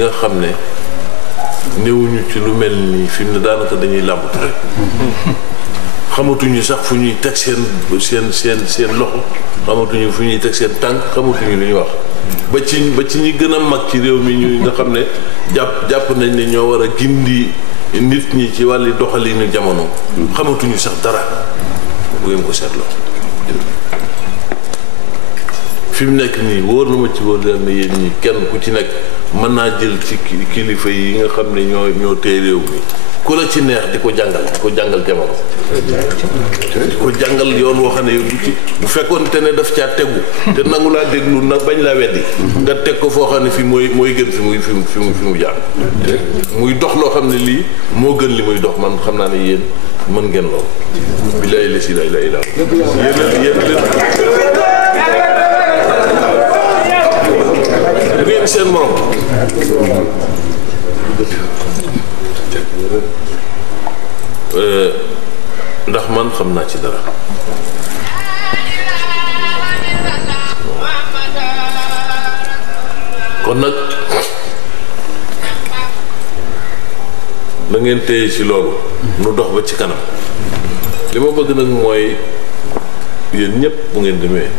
nga xam ne néewuñu ci lu mel nii fi mu ne daanaka dañuy làmbatu rek xamatuñu sax fu ñuy teg seen loxo xamatuñu fu ñuy teg seen tànk xamatuñu lu ñuy wax ba ci ñi gën a mag ci réew mi ñu nga xam ne jàpp nañ ne ñoo war a gindi nit ñi ci wàlli doxalinu jamono xamatuñu sax dara bu ngeen ko seetloo fi mu nekk nii wóor na ma ci wóor leen ne yéen ñi kenn ku ci nekk mën naa jël ci kilifa yi nga xam ne ñoo téye réew mi ku la ci neex di ko jàngal jamono di ko jàngal yoon woo xam ne yow bu fekkoon te ne daf caa tegu te nangu laa déglu nag bañ laa weddi nga teg ko foo xam ne fi mooy gën fi mu jaar muy dox loo xam ne lii moo gën li muy dox man xam naa ne yéen mën ngeen lool billahi la si lay lay yéen seen morom ndax man xam naa ci dara kon nag na ngeen téye ci loolu nu dox ba ci kanam li ma bëgg nag mooy yéen ñëpp bu ngeen demee